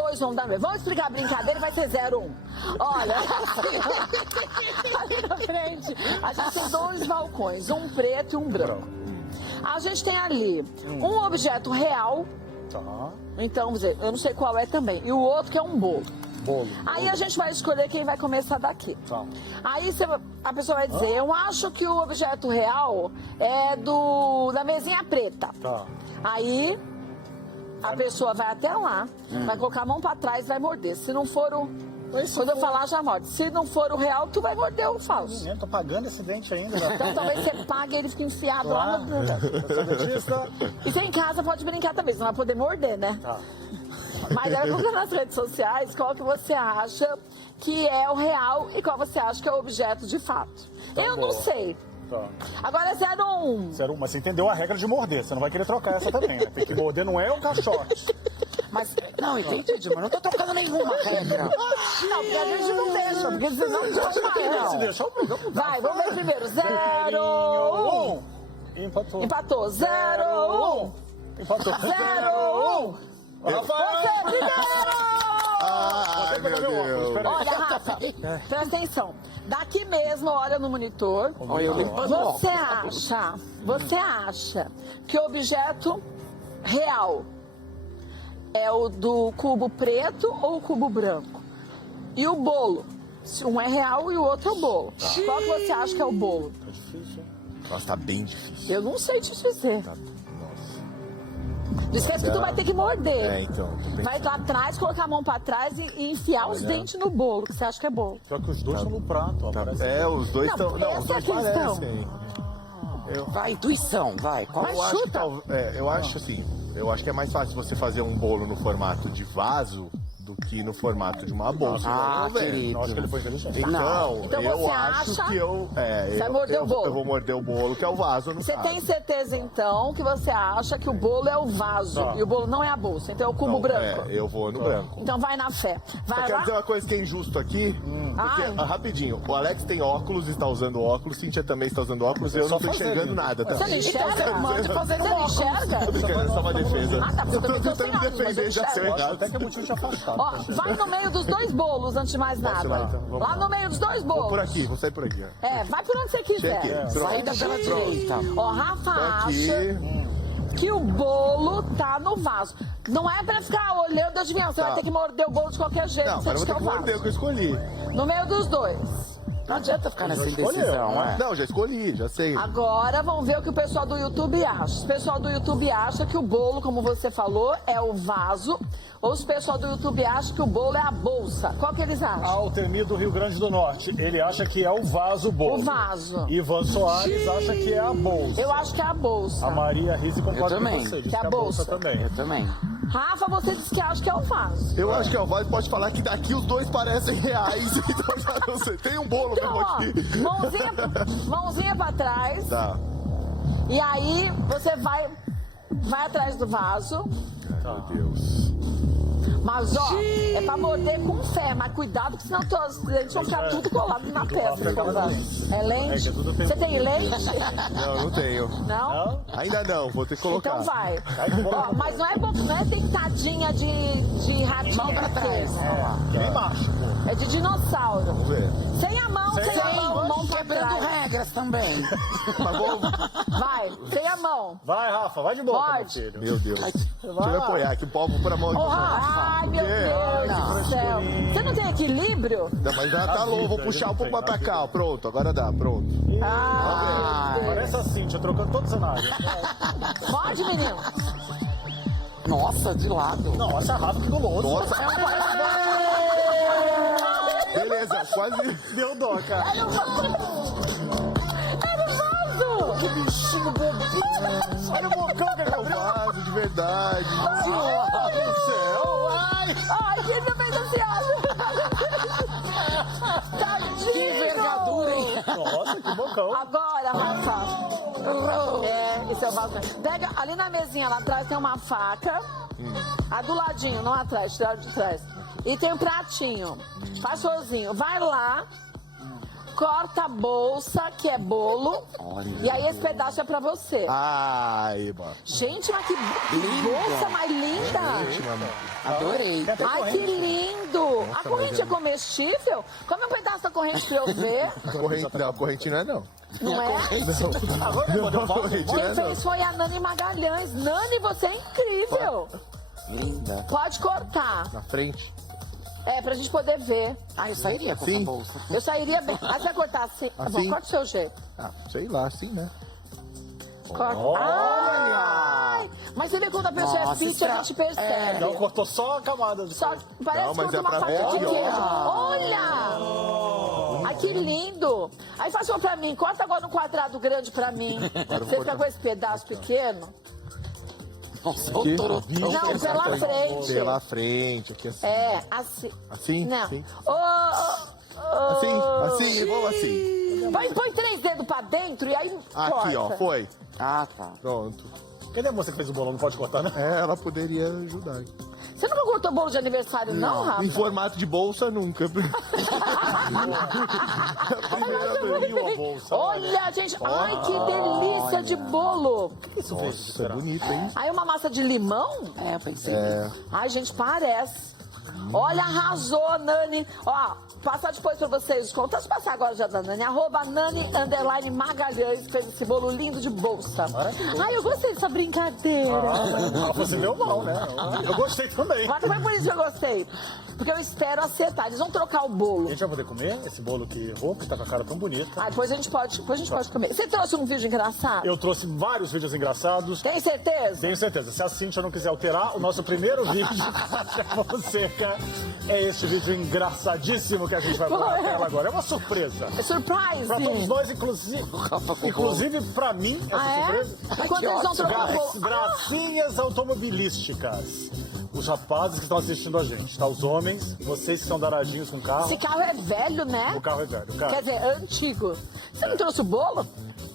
dois vão dar mesmo. Vamos explicar a brincadeira e vai ser 0-1. Olha, ali na frente, a gente tem dois balcões, um preto e um branco. A gente tem ali um objeto real, então, vamos dizer, eu não sei qual é também, e o outro que é um bolo. Aí a gente vai escolher quem vai começar daqui. Aí a pessoa vai dizer, eu acho que o objeto real é da mesinha preta. Aí a pessoa vai até lá, vai colocar a mão pra trás e vai morder. Se não for quando eu falar, já morde. Se não for o real, tu vai morder o falso. Eu tô pagando esse dente ainda. Então talvez você pague e ele fique enfiado lá no... E você em casa pode brincar também, você não vai poder morder, né? Mas vai colocar nas redes sociais qual que você acha que é o real e qual você acha que é o objeto de fato. Eu não sei. Agora é 0-1. 0-1, mas você entendeu a regra de morder, você não vai querer trocar essa também, né? Tem que morder, não é o caixote. Mas, não, entendi, mas não tô trocando nenhuma regra. Não, porque a gente não deixa, porque senão não deixa. Se deixar o programa... Vai, vamos ver primeiro. 0-1. Empatou. Empatou. 0-1. Empatou. 0-1. Você primeiro! Ai, meu Deus. Olha, Rafa, presta atenção. Daqui mesmo, olha no monitor. Olha, eu limpando o óculos. Você acha que o objeto real é o do cubo preto ou o cubo branco? E o bolo? Se um é real e o outro é o bolo. Qual que você acha que é o bolo? Tá difícil. Nossa, tá bem difícil. Eu não sei te dizer. Nossa. Não esquece que tu vai ter que morder. É, então. Vai lá atrás, colocar a mão pra trás e enfiar os dentes no bolo, que você acha que é bolo. Pior que os dois estão no prato, ó. Os dois estão. Não, os dois parecem. Vai, intuição, vai. Qual Mas Eu acho que chuta. eu acho assim. Eu acho que é mais fácil você fazer um bolo no formato de vaso do que no formato de uma bolsa. querido. Eu acho que ele foi inteligente. Então eu você acho acha- que eu. Você vai morder o bolo. Eu vou morder o bolo, que é o vaso no Você caso. tem certeza, então, que você acha que o bolo é o vaso e o bolo não é a bolsa, então é o cubo branco. Eu vou no branco. Então vai na fé. Só Vai quero lá. dizer uma coisa que é injusto aqui. Porque, Ai. rapidinho, o Alex tem óculos, está usando óculos, Cíntia também está usando óculos, eu só não tô fazer, enxergando gente. nada, tá? Você não enxerga? Mande fazer Você não enxerga? Tô brincando, é só uma defesa. Ah, tá, porque eu também tô Tô sem tentando me óculos, mas eu defender, já enxergo. sei Eu acho errado. até que é motivo de afastar. Ó, vai no meio dos dois bolos, antes de mais nada. lá, então. Vamos Lá no meio dos dois bolos. Por aqui, vou sair por aqui. Ó. Vai por onde você quiser. Aqui. Saída pela direita. Ó, Rafa Aqui. acha que o bolo tá no vaso. Não é pra ficar olhando, adivinhando. Você vai ter que morder o bolo de qualquer jeito. Não, você mas eu vou ter acha que que é o morder o vaso. que eu escolhi. No meio dos dois. Não adianta ficar nessa indecisão, é. Não, já escolhi, já sei. Agora vamos ver o que o pessoal do YouTube acha. O pessoal do YouTube acha que o bolo, como você falou, é o vaso. Ou o pessoal do YouTube acha que o bolo é a bolsa. Qual que eles acham? Altemir do Rio Grande do Norte, ele acha que é o vaso bolo. O vaso. Ivan Soares acha que é a bolsa. Eu acho que é a bolsa. A Maria Risse concorda Eu também. com você, diz Que é a bolsa. também. Eu também. Rafa, você disse que acha que é o vaso. Eu acho que é o vaso, pode falar que daqui os dois parecem reais. Então já não sei. Tem um bolo Então, mesmo ó, aqui. mãozinha pra trás. Tá. E aí você vai atrás do vaso. Meu Deus. Mas, ó, é pra morder com fé. Mas cuidado, que senão os dentes vão ficar tudo colado na testa. É lente? Você tem lente? Não tenho. Não? Ainda não, vou ter que colocar. Então vai. Ó, mas não é deitadinha de ratinho. Mão pra trás. Que nem macho, pô. É de dinossauro. Vamos ver. Sem a mão, sem a mão pra Quebrando trás. regras também. Mas vou... Vai, sem a mão. Vai, Rafa, vai de boca, meu Pode. filho. Meu Deus. Deixa eu me apoiar aqui, o povo por a mão. Ô, Rafa. Ai, meu Deus do céu. Você não tem equilíbrio? Não, mas já tá louco, vou puxar um pouco mais pra cá, ó. Pronto, agora dá, pronto. Ai, meu Deus. Parece a Cíntia, trocando todo o cenário. Pode, menino? Nossa, de lado. Nossa, Rafa, que guloso. Nossa. Beleza, quase. Deu dó, cara. Era o vaso! Que bichinho bobinho. Olha o bocão que ele É o vaso, de verdade. Meu Deus do céu. Ai. Ai, quem você fez assim, ó? Tadinho! Que envergadura, hein? Nossa, que bocão. Agora, Rafa. Esse é o vaso. Pega ali na mesinha lá atrás tem uma faca. A do ladinho, não atrás, tira de trás. E tem um pratinho. Faz sozinho. Vai lá. corta a bolsa, que é bolo. Olha. E aí esse pedaço é pra você. Ai, mano. Gente, mas que bolsa mais linda. Adorei. Tem até Ai, que corrente. lindo. A corrente é comestível? Come um pedaço da corrente pra eu ver. A corrente não é, não. Não é? Agora eu vou dar uma Corrente Quem não é, não. fez foi a Nani Magalhães. Nani, você é incrível. Linda. Pode cortar. Na frente. É, pra gente poder ver. Ah, eu sairia com essa Sim. bolsa. Eu sairia bem. Ah, você vai cortar assim? Tá bom, Assim? corta o seu jeito. Ah, sei lá, assim, né? Corta. Olha! Ai, mas você vê quando a pessoa Nossa, é fit, a gente percebe. Não, cortou só a camada. Só, parece Não, mas que é uma pra fatia de ver, queijo. ó. Olha! Ai, que lindo! Aí faz uma pra mim, corta agora um quadrado grande pra mim. Você fica com esse pedaço pequeno? Nossa, o torotão. Não, pela frente. Pela frente, aqui assim. É, assim. Assim? Não. Assim? Ô, Assim, igual assim. Põe 3 dedos pra dentro e aí Aqui, corta. ó, foi. Ah, tá. Pronto. Cadê a moça que fez o bolão? Não pode cortar, né? É, ela poderia ajudar. Você nunca cortou bolo de aniversário, não, Rafa? Em formato de bolsa, nunca. Abriu a bolsa. Olha, gente, ai, que delícia de bolo. Isso veio de Isso é bonito, hein? Aí uma massa de limão? É, eu pensei. Ai, gente, parece. Olha, arrasou, Nani. Ó, passar depois pra vocês. Conta se passar agora já da Nani. @ Nani Magalhães fez esse bolo lindo de bolsa. Ai, eu gostei dessa brincadeira. Ah, você viu mal, né? Eu gostei também. Mas não foi por isso que eu gostei. Porque eu espero acertar. Eles vão trocar o A bolo. gente vai poder comer esse bolo que errou, que tá com a cara tão bonita. Ah, depois a gente pode comer. Você trouxe um vídeo engraçado? Eu trouxe vários vídeos engraçados. Tem certeza? Tenho certeza. Se a Cíntia não quiser alterar, o nosso primeiro vídeo pra você, cara, é esse vídeo engraçadíssimo que a gente vai pôr na tela agora. É uma surpresa. É surprise. Pra todos nós, inclusive pra mim, essa Ah, é? surpresa. Enquanto eles vão trocar o bolo. Gracinhas automobilísticas. Os rapazes que estão assistindo a gente, tá? Os homens, vocês que são daradinhos com carro. Esse carro é velho, né? O carro é velho. Cara, Quer dizer, antigo. Você não trouxe o bolo?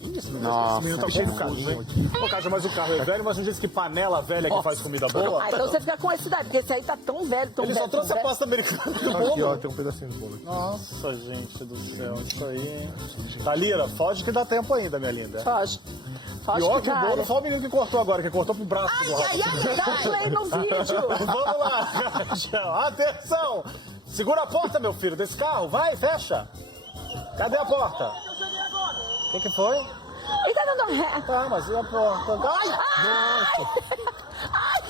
isso, menino, Nossa, esse menino tá que confuso, hein? Ô, Cátia, mas o carro é velho, mas não disse que panela velha que faz comida boa? Ah, então você fica com esse daí, porque esse aí tá tão velho, tão Ele velho. só trouxe tão a velho. pasta americana do Aqui, ó, bolo. tem um pedacinho do bolo aqui. Nossa, gente do céu, isso aí, hein? Talira, foge que dá tempo ainda, minha linda. Foge. Foge Pior que que o cai. bolo, só o menino que cortou agora, que cortou pro braço do Ai, ai, ai, dá play no vídeo. Vamos lá, Cátia. Atenção! Segura a porta, meu filho, desse carro. Vai, fecha. Cadê a porta? O que foi? Ele tá dando ré. Tá, mas e a porta? Ai! Ai,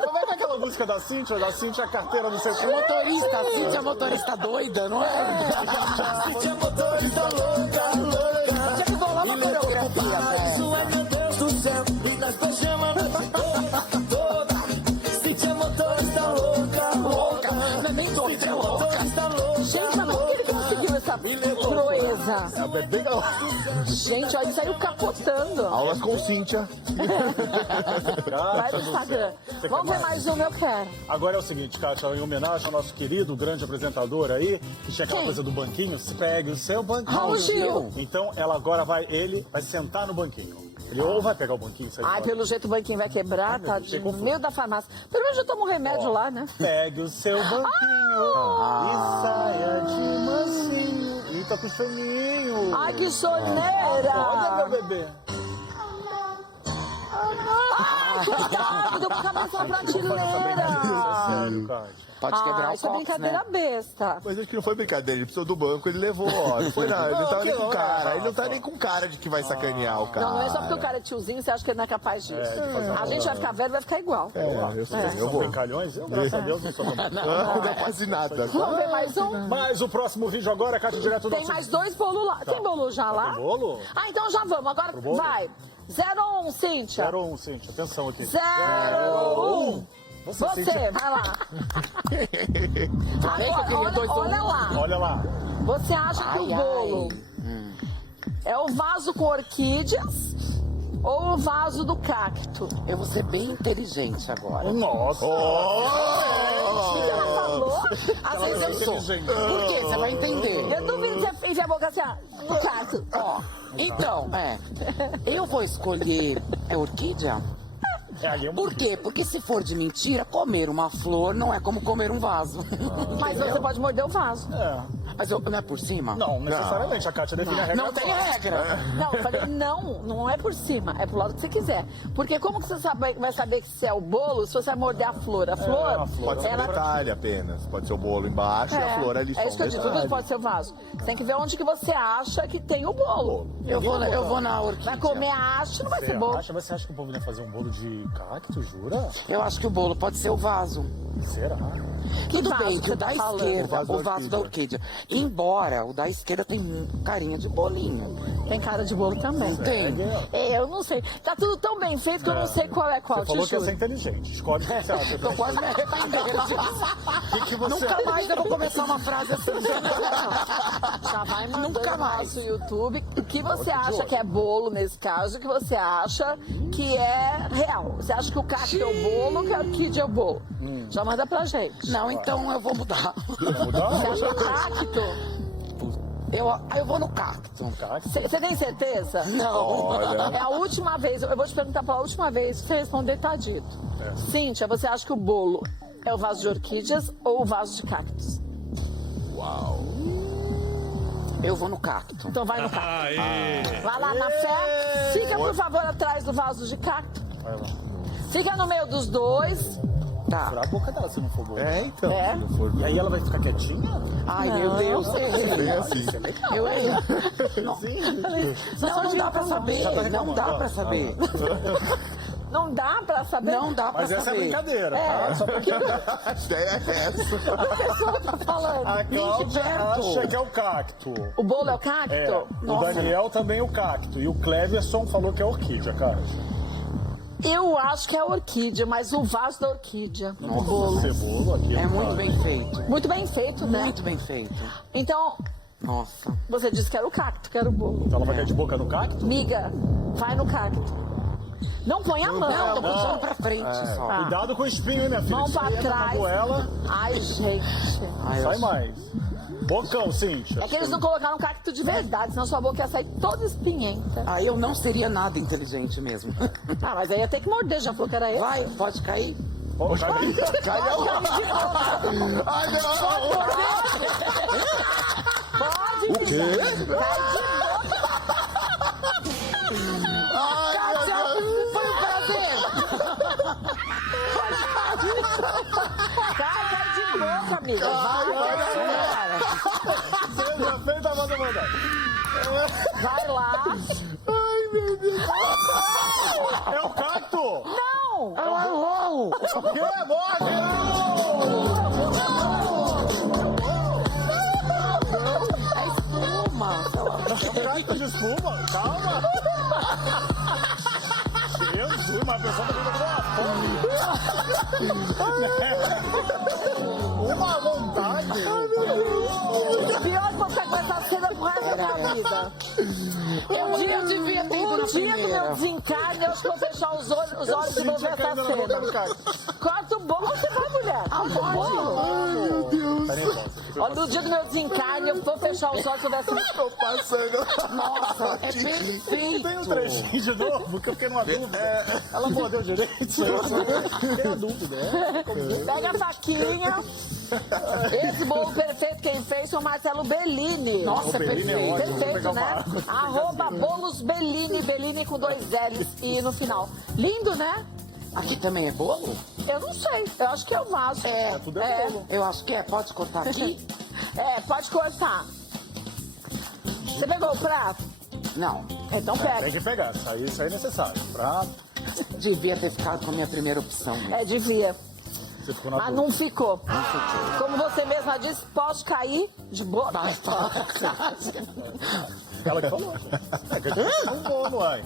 como é que é aquela música da Cíntia? Da Cíntia, a carteira do seu carro? Motorista, Cíntia, motorista doida, não é? Cíntia motorista louca, louca. Tinha que rolar uma coreografia, velho. Isso é meu Deus do céu. E nós beijamos a noite toda. Cíntia motorista louca, louca. Não é nem doida, é Cíntia louca. motorista louca. Gente, mas como que ele conseguiu essa proeza? É bem galão. Gente, olha, ele saiu capotando. Aulas com Cíntia. Vai pro Instagram. Vamos ver mais um, eu quero. Agora é o seguinte, Kátia, em homenagem ao nosso querido grande apresentador aí, que tinha aquela Quem? coisa do banquinho, se pegue o seu banquinho. Raul Gil. Então, ela agora ele vai sentar no banquinho. Ele ou vai pegar o banquinho e sair Ai, fora. pelo jeito o banquinho vai quebrar, Deus, fiquei tadinho. confuso. No meio da farmácia. Pelo menos eu tomo um remédio lá, né? Pegue o seu banquinho e saia de mansinho. Eita, com soninho. Ai, que soneira! Olha, meu bebê. Ai, cuidado, deu com a cabeça na prateleira. Sério, Kátia. Pode quebrar Ah, o isso é cox, brincadeira né? besta. Mas acho que não foi brincadeira, ele precisou do banco, ele levou, ó. Não foi nada, ele não tava nem com cara. Ele não tá nem com cara de que vai sacanear o cara. Não, não é só porque o cara é tiozinho, você acha que ele não é capaz disso. A gente vai ficar velho, vai ficar igual. É, eu sei, eu São vou. brincalhões? Eu, graças a Deus, não sou tão... Não é quase nada. Vamos ver mais um? Mas o próximo vídeo agora, Kátia, direto do Tem mais 2 bolos lá. Tem bolo já lá? Tem bolo? Ah, então já vamos. Agora bolo? vai. 01, Cíntia. 01, Cíntia. Atenção aqui. 01. Você, Você, Cíntia. vai lá. Falei que eu queria Agora, dois ou olha um. lá. Olha lá. Você acha que o Ai, bolo é o vaso com orquídeas ou o vaso do cacto? Eu vou ser bem inteligente agora. Nossa. O que ela falou? Às vezes eu sou. inteligente. Por quê? Você vai entender. Eu duvido que você enfiar a boca assim, ó, no cacto. Ó, então, eu vou escolher... É orquídea? aí é Por quê? Porque se for de mentira, comer uma flor não é como comer um vaso. Mas você pode morder o vaso. Mas não é por cima? Não, necessariamente. A Kátia define a regra. Não tem regra. Não, eu falei, não é por cima, é pro lado que você quiser. Porque como que você vai saber que se é o bolo se você vai morder a flor? A flor, Pode ser um ela... detalhe apenas. Pode ser o bolo embaixo e a flor ali só É isso que eu disse, tudo pode ser o vaso. Você tem que ver onde que você acha que tem o bolo. Eu vou na orquídea. Vai comer a haste, não vai ser bolo. Mas você acha que o povo ia fazer um bolo de cacto, jura? Eu acho que o bolo pode ser o vaso. Será? Tudo vaso bem que que o você da tá falando? esquerda, O o vaso da orquídea. Embora o da esquerda tem carinha de bolinho. Tem cara de bolo também. Tem. É, eu não sei. Tá tudo tão bem feito que eu não sei qual é qual. Você falou te que ia ser juro. inteligente. Escolhe o que você acha. Tô quase me arrependendo disso. que você Nunca mais eu vou começar uma frase assim. Já vai mandando Nunca no mais. nosso YouTube o que você acha que é bolo nesse caso, o que você acha que é real. Você acha que o cacto é o bolo ou que a orquídea é o bolo? Já manda pra gente. Não, então eu vou mudar. Você acha que é cacto? Eu vou no cacto. Você tem certeza? Não. Olha. É a última vez, eu vou te perguntar pela última vez, se você responder, tá dito. Cíntia, você acha que o bolo é o vaso de orquídeas ou o vaso de cactos? Eu vou no cacto. Então vai no cacto. Vai lá na fé. Fica, por favor, atrás do vaso de cacto. Fica no meio dos dois. Tá. Furar a boca dela se não for bolo. É, então. É. Se não for E aí ela vai ficar quietinha? Ai, meu Deus. bem assim. Eu errei. Não dá pra saber. Já tá Não reclamando, dá ó. pra saber. Não dá pra saber? Não dá pra Mas essa é saber. brincadeira, tá? Só porque A ideia é essa. A pessoa tá falando. a Cláudia perto. acha que é o cacto. O bolo é o cacto? É, o Nossa. Daniel também é o cacto. E o Cleverson falou que é orquídea, cara. Eu acho que é a orquídea, mas o vaso da orquídea. O Nossa, bolo. cebola aqui. É muito bem feito. Muito bem feito, né? Muito bem feito. Então, Nossa. você disse que era o cacto, que era o bolo. Então ela vai cair de boca no cacto? Miga, vai no cacto. Não põe a mão. Não, tô puxando pra frente só. Cuidado com o espinho, hein, minha filha? Mão pra Entra na trás. goela, Ai, gente. Ai, sai eu- mais. Bocão, Cíntia. É que eles não colocaram cacto de verdade, senão sua boca ia sair toda espinhenta. Aí eu não seria nada inteligente mesmo. Ah, mas aí ia ter que morder, já falou que era esse. Vai, pode cair. Ó, cai. Cai não. Ai, não. Pode, O quê? Kátia, foi um prazer. Cai de boca, amiga. Seja feita a manda. Vai lá. É o cacto! Não! O quê? Morre! É espuma. Cacto de espuma? Calma! Jesus, mas a pessoa tá com uma vontade! Pior que você com essa cena pro resto da minha vida. Eu devia ter ido na Um dia do primeira. meu desencarne, eu acho que vou fechar os olhos e vou ver essa cena. Corta o bolo, você vai, mulher. Corta o bolo. Ai, meu Deus. Olha, no dia do meu desencarne, eu vou fechar os olhos e vou ver essa cena. Tô passando. Nossa, é perfeito. Tem um trechinho de novo, que eu fiquei numa dúvida. Ela mordeu direito? Tem adulto, né? Pega a faquinha. Esse bolo perfeito quem fez foi o Marcelo Bellini. Nossa, é Bellini é perfeito. ótimo. Vou Perfeito, pegar uma né? água. Arroba Bolos Bellini, Bellini com 2 L's e no final. Lindo, né? Aqui também é bolo? Eu não sei, eu acho que é o vaso. tudo é bolo. Eu acho que é. Pode cortar aqui? É, pode cortar. Você pegou o prato? Não. Então Tem pega. que pegar, isso aí é necessário. Prato, Devia ter ficado com a minha primeira opção. É, devia. você ficou na Mas dúvida. não ficou. Como você mesma disse, pode cair de boa. Ela que falou. É que a gente não bolo, uai.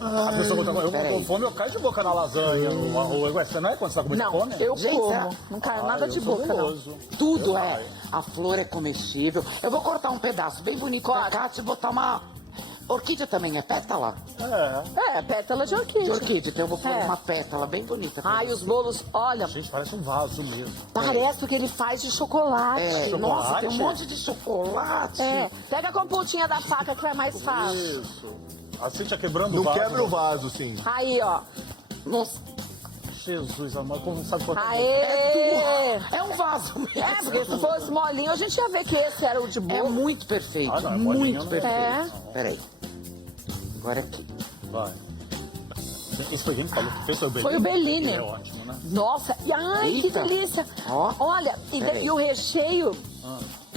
A pessoa botou, eu peraí. com fome, eu caio de boca na lasanha, no arroz. Ué, você não é quando você tá com muita Não, fome? eu Gente, como. Não caiu nada de boca, não. Guloso. Tudo é. A flor é comestível. Eu vou cortar um pedaço bem bonito pra Kátia e botar uma... Orquídea também é pétala? É. Pétala de orquídea. De orquídea, então eu vou pôr É. uma pétala bem bonita. pra Ai, você. os bolos, olha, Gente, parece um vaso mesmo. parece o que ele faz de chocolate. É, Chocolate? nossa, tem um monte de chocolate. É, pega com a pontinha da faca que vai mais fácil. Isso. A Cíntia quebrando o Não vaso. quebra o vaso, sim. Aí, ó. Nossa, Jesus, amor, como não sabe cortar. Aê! é um vaso mesmo. É, porque se fosse molinho, a gente ia ver que esse era o de É bolo. muito perfeito, Ah, não, é molinho, muito né? perfeito. É. Peraí. Agora aqui. Vai. Isso foi quem falou que fez, foi o Bellini? Foi o Bellini. Ele é ótimo, né? Nossa, e ai, que Eita. delícia. Ó, Olha, peraí. e o recheio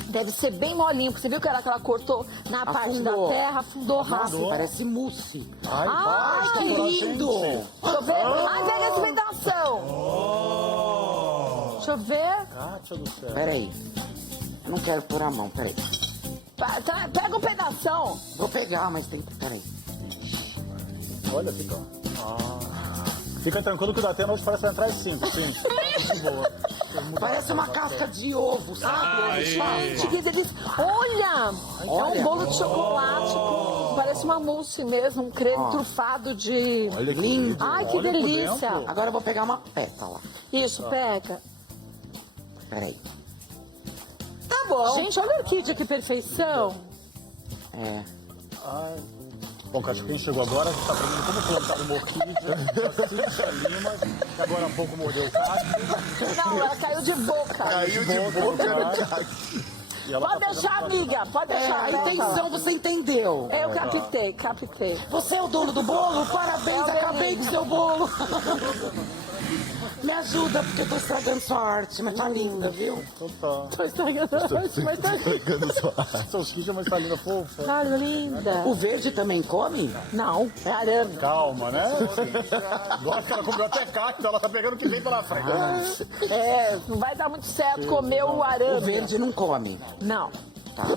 deve ser bem molinho, porque você viu que ela cortou na parte da Afundou. terra, afundou Nossa, rápido. parece mousse. Ai, Ai, basta, que pra lindo. gente. Deixa eu ver. Ai, pega esse pedação. Deixa eu ver. Kátia do céu. Peraí. Eu não quero pôr a mão, peraí. Pega um pedação. Vou pegar, mas tem que... Peraí. Olha, fica. Fica tranquilo que o Datena hoje parece entrar em 5, sim. De boa. Parece uma casca de ovo, sabe? Gente, que delícia. Olha, é Olha. um bolo de chocolate. Parece uma mousse mesmo, um creme Ó. trufado de... Olha que Lindo. lindo. Ai, que Olha por delícia. dentro. Agora eu vou pegar uma pétala. Isso, pega. Peraí. Tá bom. Gente, olha a orquídea, que perfeição. É. Ai. Bom, Kátia, quem chegou agora está aprendendo como plantar uma orquídea. Cíntia Lima, que agora há pouco mordeu o cacto. Não, ela caiu de boca. Caiu de boca no cacto. E ela Pode tá deixar, fazendo- amiga. Pode É, deixar. a Pétala. intenção você entendeu. Eu captei. Você é o dono do bolo? Parabéns, É o acabei Bellini. com seu bolo. Me ajuda, porque eu tô estragando sua arte, mas tá linda, viu? Então tá. Tô estragando, mas tá Pegando sua Essa orquídea, mas tá linda, fofa. Tá linda. O verde também come? Não, é arame. Calma, né? Agora que ela comeu até cacto, ela tá pegando o que vem pela frente. É, não vai dar muito certo comer o O arame. verde não come. Não.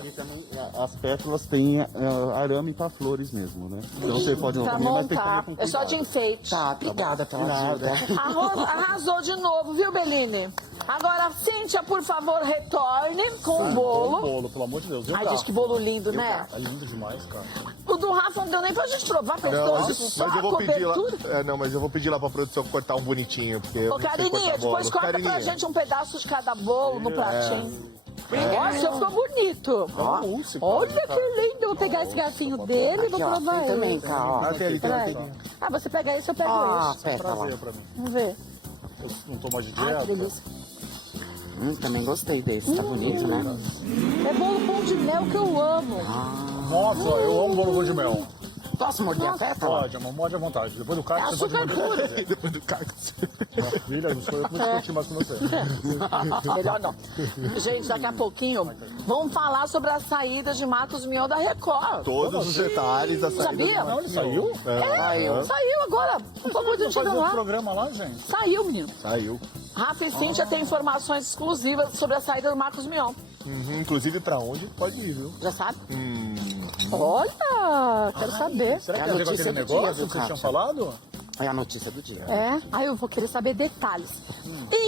E também as pétalas têm arame para flores mesmo, né? Então você pode não Pra comer, mas tem que comer montar. com É só de cuidado. enfeite. Tá, obrigada pela ajuda. Arrasou de novo, viu, Bellini? Agora, Cíntia, por favor, retorne com o bolo. Bolo, pelo amor de Deus. E o Ai, garfo? gente, que bolo lindo, né? É lindo demais, cara. O do Rafa não deu nem pra gente provar, pensou Não, de só mas eu a vou pedir lá. cobertura. Não, mas eu vou pedir lá pra produção cortar um bonitinho, porque eu Ô, não sei Carininha, cortar bolo. depois corta pra Carininha. gente um pedaço de cada bolo no pratinho. Nossa, ficou bonito. Ó, mousse, Olha cara. que lindo. Eu vou pegar esse garfinho dele e vou Aqui, ó, provar tem ele. também, cá, ó. Ah, tem ali, tem Peraí. ali. Ah, você pega esse, eu pego Ah, esse. pétala. Prazer pra mim. Vamos ver. Eu não tô mais de Ai, dieta. que delícia. Também gostei desse, tá bonito, né? É bolo pão de mel que eu amo. Nossa, eu amo bolo de mel. Posso morder a pétala? Pode, amor, pode à vontade. Depois do É cacto, você açúcar pode morder. puro. Depois do cacto. Minha filha, não sou eu que vou discutir mais com você. Melhor não. Gente, daqui a pouquinho vamos falar sobre a saída de Marcos Mion da Record. Todos os detalhes da saída. Sabia? Não, ele saiu? Saiu agora. Como eu Fazer tinha um lá. programa lá, gente. Saiu, menino. Saiu. Rafa e Cíntia têm informações exclusivas sobre a saída do Marcos Mion. Uhum, inclusive pra onde pode ir, viu? Já sabe? Olha, quero saber. Será É que a tem a ver com notícia aquele do dia, negócio viu, que vocês tinham Kátia? falado? É a notícia do dia. É? Aí eu vou querer saber detalhes.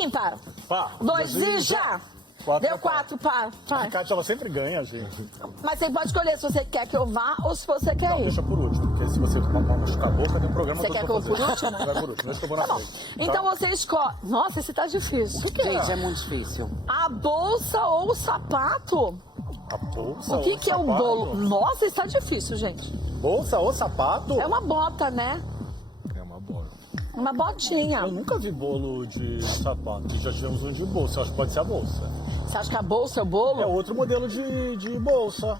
Ímpar. Pá, 2 e já. Quatro Deu é par. 4 par. A Vai. Kátia, ela sempre ganha, gente. Mas você pode escolher se você quer que eu vá ou se você quer ir. Deixa por último, porque se você tomar uma machucar a boca, tem um programa Você todo quer pra que eu fazer. por último? Vai por último, deixa que eu vou na Tá bom. frente. Então você escolhe. Nossa, esse tá difícil. O que é? Gente, é muito difícil. A bolsa ou o sapato? A bolsa O que ou que é o sapato? bolo? Nossa, isso tá difícil, gente. Bolsa ou sapato? É uma bota, né? É uma bola. Uma botinha. Eu nunca vi bolo de sapato. Já tivemos um de bolsa. Eu acho que pode ser a bolsa. Você acha que a bolsa é o É bolo? outro modelo de bolsa.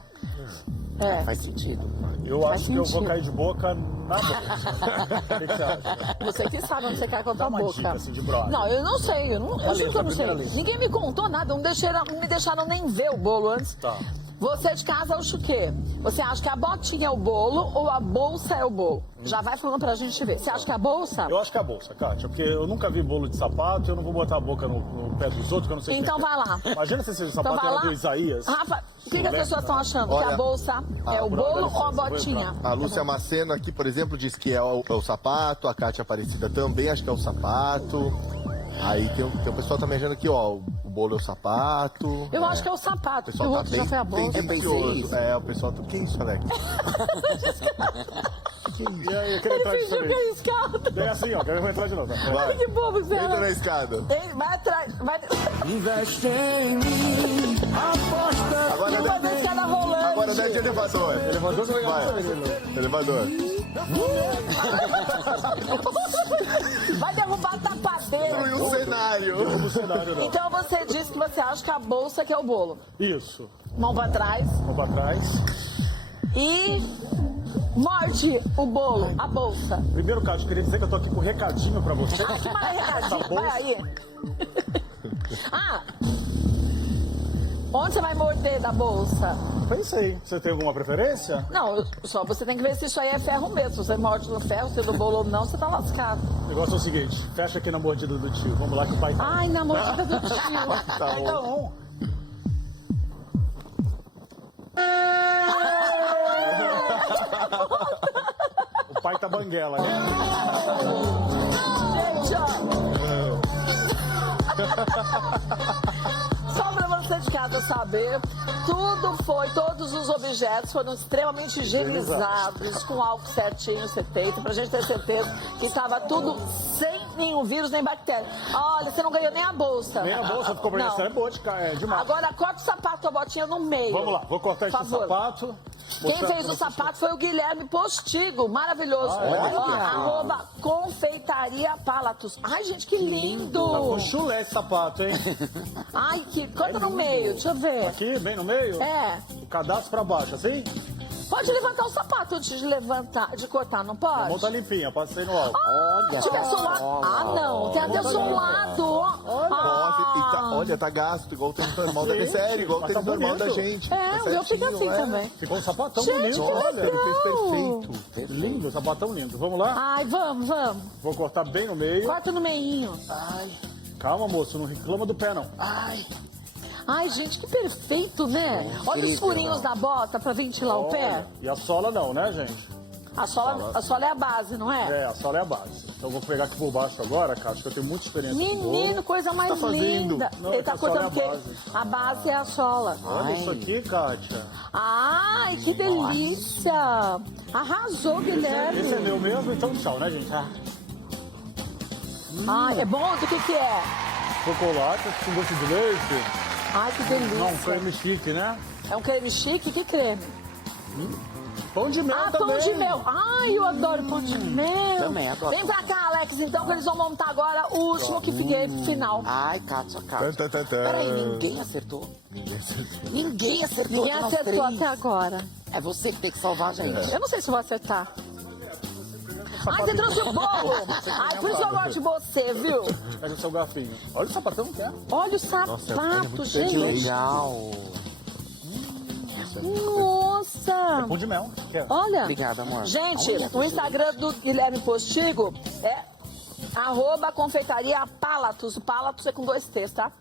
É. Faz sentido. Eu Faz acho que eu vou sentido. cair de boca na bolsa. O que você acha? Você que sabe onde você quer contar Dá a uma boca. dica, assim, de brother. Não, eu não sei. Eu juro que eu não sei. primeira letra. Ninguém me contou nada. Não me deixaram nem ver o bolo antes. Tá. Você de casa acha o quê? Você acha que a botinha é o bolo ou a bolsa é o bolo? Já vai falando pra gente ver. Você acha que é a bolsa? Eu acho que é a bolsa, Kátia, porque eu nunca vi bolo de sapato e eu não vou botar a boca no pé dos outros, que eu não sei Então quem é. vai lá. Imagina se esse Então sapato vai era lá. do Isaías. Rafa, o que as pessoas estão achando? Que Olha, a bolsa é o bolo ou a botinha? A Lúcia Maceno aqui, por exemplo, diz que é o sapato. A Kátia Aparecida também acho que é o sapato. Aí tem o pessoal também achando aqui, ó, o bolo é o sapato. Eu acho que é o O sapato, porque pessoal o tá outro já foi a bolsa. Eu pensei silencioso. isso. É, o pessoal tá... Que isso, Alex? E aí, eu queria entrar Ele fingiu que diferente. é escada. Bem assim, ó, quero entrar de novo. Olha que bobo você Entra na é. escada. Vai atrás. Vai... Investe em mim, aposta. Agora Vai ver escada rolante. Agora desce elevador. Elevador, você vai ganhar Vai. isso aí, né? Elevador. Vai derrubar a tapadeira. Destruiu o cenário. No cenário, não. Então você disse que você acha que a bolsa que é o bolo. Isso. Mão pra trás. Vamos pra trás. E morde o bolo, a bolsa. Primeiro, Cátia, eu queria dizer que eu tô aqui com um recadinho pra você. Ai, que mais recadinho. Essa bolsa- Vai aí. Ah, onde você vai morder da bolsa? Pensei. Você tem alguma preferência? Não, só você tem que ver se isso aí é ferro mesmo. Se você morde no ferro, se é do bolo ou não, você tá lascado. O negócio é o seguinte, fecha aqui na mordida do tio. Vamos lá que o pai tá. Ai, na mordida do tio. Tá bom. Então, o pai tá banguela, né? Gente, ó. Só pra você de casa saber, todos os objetos foram extremamente higienizados, com álcool certinho, 70, pra gente ter certeza que estava tudo sem nenhum vírus nem bactéria. Olha, você não ganhou nem a bolsa. Nem a bolsa ficou pra Não. essa é boa demais. Agora corta o sapato, a botinha no meio. Vamos lá, vou cortar esse Por favor. sapato. Quem Mostrar fez pra o vocês. sapato foi o Guilherme Postigo, maravilhoso. olha. Ó, arroba Confeitaria Palatus. Ai, gente, que lindo! Tá com chulé esse sapato, hein? Ai, que corta no meio, deixa eu ver. Aqui, bem no meio? É, O cadastro pra baixo, assim? pode levantar o sapato antes de levantar, de cortar, não A pode? mão tá limpinha, passei no álcool. Olha. Se tiver solado. Ah, não, tem até solado. Nossa, e tá, Ah. olha, tá gasto, igual o tênis normal da Gente, série, igual o mas tá tênis normal da bonito. gente. É, Tá o meu fica certinho, assim né? também. Ficou um sapatão Gente, bonito. que Olha, ele fez legal. perfeito. Lindo, sapatão lindo. Vamos lá? Ai, vamos. Vou cortar bem no meio. Corta no meinho. Calma, moço, não reclama do pé, não. Ai, gente, que perfeito, né? Olha os furinhos da bota pra ventilar o pé. Olha, e a sola não, né, gente? A sola é a base, não é? É, a sola é a base. Então eu vou pegar aqui por baixo agora, Cátia, que eu tenho muita experiência com bolo. Menino, coisa mais tá fazendo? linda. Não, Ele é tá que a sola cortando o é a quê? base. A base é a sola. Olha isso aqui, Kátia. Ai, que delícia! Arrasou, Guilherme. Esse é meu mesmo, então tchau, né, gente? Ai, é bom? Do que é? Chocolate com doce de leite. Ai, que delícia. Não, creme chique, né? É um creme chique? Que creme? Pão de mel Ah, também. pão de mel. Ai, eu adoro pão de mel. Também adoro. Vem pra cá, Alex, então, que eles vão montar agora o último que fiquei final. Ai, Kátia. Tan, tan, tan, tan. Peraí, ninguém acertou? Ninguém acertou. Ninguém de nós acertou três. até agora. É você que tem que salvar a gente. Eu não sei se eu vou acertar. Ai, você trouxe o bolo. Ai, por isso que eu gosto de você, viu? Pega o seu garfinho. Olha o sapatão que é. Olha o é sapato, muito gente. Legal. Nossa. Pão de mel. Quer? Olha. Obrigada, amor. Gente, o Instagram do Guilherme Postigo é @confeitaria Palatus. O Palatus é com 2 T's, tá?